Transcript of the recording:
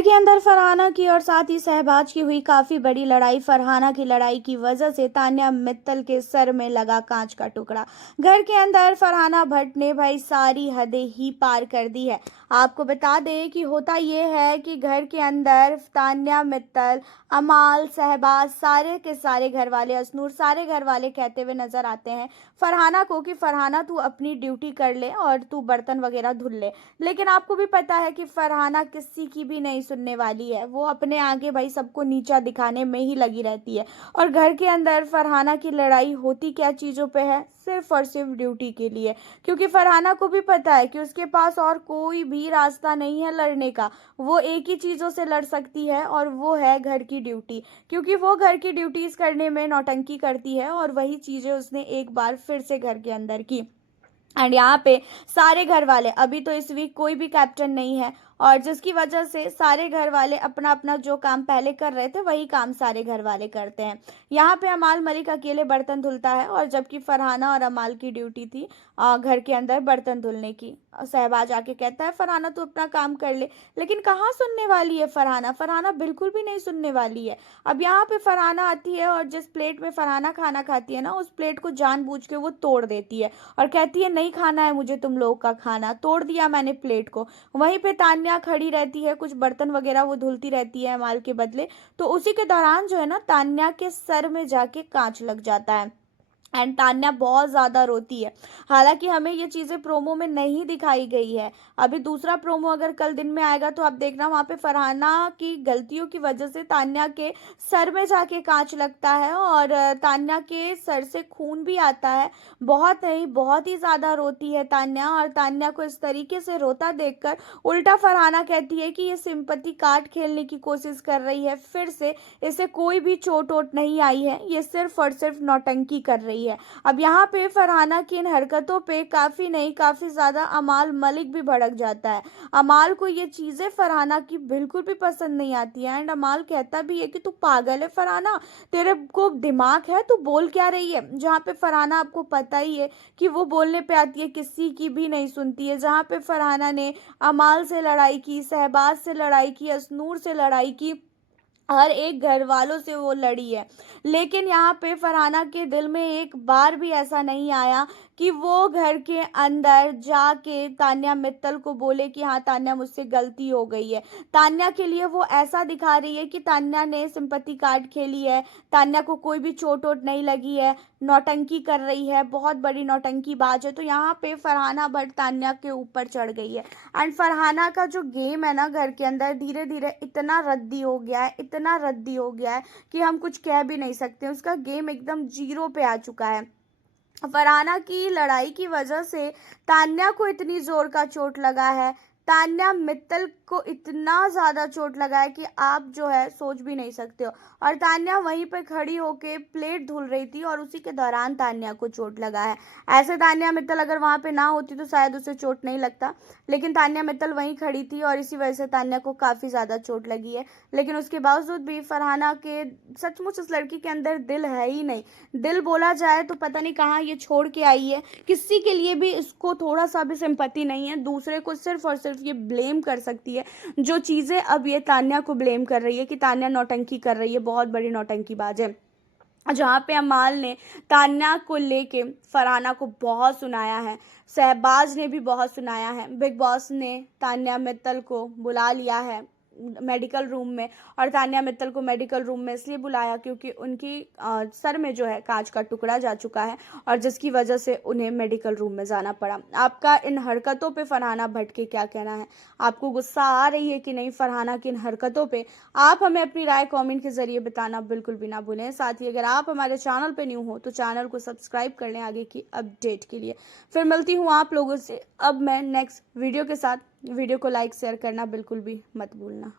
घर के अंदर फरहाना की और साथ ही शहबाज की हुई काफी बड़ी लड़ाई। फरहाना की लड़ाई की वजह से तान्या मित्तल के सर में लगा कांच का टुकड़ा। घर के अंदर फरहाना भट्ट ने भाई सारी हदें ही पार कर दी है। आपको बता दें कि होता यह है कि घर के अंदर तान्या मित्तल, अमाल, शहबाज, सारे के सारे घर वाले, असनूर, सारे घर वाले कहते हुए नजर आते हैं फरहाना को कि फरहाना तू अपनी ड्यूटी कर ले और तू बर्तन वगैरह धुल ले। लेकिन आपको भी पता है कि फरहाना किसी की भी नहीं सुनने वाली है। वो अपने आगे भाई सबको नीचा दिखाने में ही लगी रहती है। और घर के अंदर फरहाना की लड़ाई होती क्या चीज़ों पे है? सिर्फ और सिर्फ ड्यूटी के लिए। क्योंकि फरहाना को भी पता है कि उसके पास और कोई भी रास्ता नहीं है लड़ने का। वो एक ही चीज़ों से लड़ सकती है और वो है घर की ड्यूटी। क्योंकि वो घर की ड्यूटीज करने में नौटंकी करती है और वही चीज़ें उसने एक बार फिर से घर के अंदर की। एंड यहाँ पे सारे घर वाले, अभी तो इस वीक कोई भी कैप्टन नहीं है और जिसकी वजह से सारे घर वाले अपना अपना जो काम पहले कर रहे थे वही काम सारे घर वाले करते हैं। यहाँ पे अमाल मलिक अकेले बर्तन धुलता है और जबकि फरहाना और अमाल की ड्यूटी थी घर के अंदर बर्तन धुलने की। शहबाज आके कहता है फरहाना तू अपना काम कर ले, लेकिन कहाँ सुनने वाली है फरहाना? फरहाना बिल्कुल भी नहीं सुनने वाली है। अब यहाँ पे फरहाना आती है और जिस प्लेट में फरहाना खाना खाती है ना, उस प्लेट को जानबूझ के वो तोड़ देती है और कहती है नहीं खाना है मुझे तुम लोग का खाना, तोड़ दिया मैंने प्लेट को। वहीं पे तान्या खड़ी रहती है, कुछ बर्तन वगैरह वो धुलती रहती है माल के बदले। तो उसी के दौरान जो है ना, तान्या के सर में जाके कांच लग जाता है एंड तान्या बहुत ज़्यादा रोती है। हालांकि हमें ये चीज़ें प्रोमो में नहीं दिखाई गई है। अभी दूसरा प्रोमो अगर कल दिन में आएगा तो आप देखना, वहाँ पे फरहाना की गलतियों की वजह से तान्या के सर में जाके कांच लगता है और तान्या के सर से खून भी आता है। बहुत नहीं, बहुत ही ज़्यादा रोती है तान्या और तान्या को इस तरीके से रोता देखकर उल्टा फरहाना कहती है कि ये सिंपैथी कार्ड खेलने की कोशिश कर रही है फिर से। इसे कोई भी चोट वोट नहीं आई है, ये सिर्फ और सिर्फ नौटंकी कर रही है। अब यहाँ पे फरहाना की इन हरकतों पे काफी नहीं, काफी ज्यादा अमाल मलिक भी भड़क जाता है। अमाल को ये चीजें फरहाना की बिल्कुल भी पसंद नहीं आती है एंड अमाल कहता भी है कि तू पागल है फरहाना, तेरे को दिमाग है, तू बोल क्या रही है? जहाँ पे फरहाना, आपको पता ही है कि वो बोलने पे आती है किसी की भी नहीं सुनती है। जहाँ पे फरहाना ने अमाल से लड़ाई की, शहबाज से लड़ाई की, असनूर से लड़ाई की, हर एक घर वालों से वो लड़ी है। लेकिन यहाँ पे फरहाना के दिल में एक बार भी ऐसा नहीं आया कि वो घर के अंदर जाके तान्या मित्तल को बोले कि हाँ तान्या मुझसे गलती हो गई है। तान्या के लिए वो ऐसा दिखा रही है कि तान्या ने सिंपैथी कार्ड खेली है, तान्या को कोई भी चोट वोट नहीं लगी है, नौटंकी कर रही है, बहुत बड़ी नौटंकी बाज है। तो यहाँ पे फरहाना भट्ट तान्या के ऊपर चढ़ गई है एंड फरहाना का जो गेम है ना घर के अंदर, धीरे धीरे इतना रद्दी हो गया है, इतना रद्दी हो गया है कि हम कुछ कह भी नहीं सकते। उसका गेम एकदम जीरो पे आ चुका है। फरहाना की लड़ाई की वजह से तान्या को इतनी जोर का चोट लगा है, तान्या मित्तल को इतना ज़्यादा चोट लगा है कि आप जो है सोच भी नहीं सकते हो। और तान्या वहीं पे खड़ी होके प्लेट धुल रही थी और उसी के दौरान तान्या को चोट लगा है। ऐसे तान्या मित्तल अगर वहाँ पे ना होती तो शायद उसे चोट नहीं लगता, लेकिन तान्या मित्तल वहीं खड़ी थी और इसी वजह से तान्या को काफ़ी ज़्यादा चोट लगी है। लेकिन उसके बावजूद भी फरहाना के सचमुच उस लड़की के अंदर दिल है ही नहीं। दिल बोला जाए तो पता नहीं कहाँ ये छोड़ के आई है। किसी के लिए भी इसको थोड़ा सा भी सिंपैथी नहीं है। दूसरे को सिर्फ और सिर्फ ये ब्लेम कर सकती है, जो चीज़ें अब ये तान्या को ब्लेम कर रही है कि तान्या नौटंकी कर रही है, बहुत बड़ी नौटंकीबाज है। जहाँ पे अमाल ने तान्या को लेके फरहाना को बहुत सुनाया है, शहबाज ने भी बहुत सुनाया है, बिग बॉस ने तान्या मित्तल को बुला लिया है मेडिकल रूम में। और तान्या मित्तल को मेडिकल रूम में इसलिए बुलाया क्योंकि उनकी सर में जो है कांच का टुकड़ा जा चुका है और जिसकी वजह से उन्हें मेडिकल रूम में जाना पड़ा। आपका इन हरकतों पे फरहाना भट्ट के क्या कहना है? आपको गुस्सा आ रही है कि नहीं फरहाना की इन हरकतों पे? आप हमें अपनी राय कमेंट के जरिए बताना बिल्कुल भी ना भूलें। साथ ही अगर आप हमारे चैनल पे न्यू हो तो चैनल को सब्सक्राइब कर लें आगे की अपडेट के लिए। फिर मिलती हूँ आप लोगों से अब मैं नेक्स्ट वीडियो के साथ। वीडियो को लाइक शेयर करना बिल्कुल भी मत भूलना।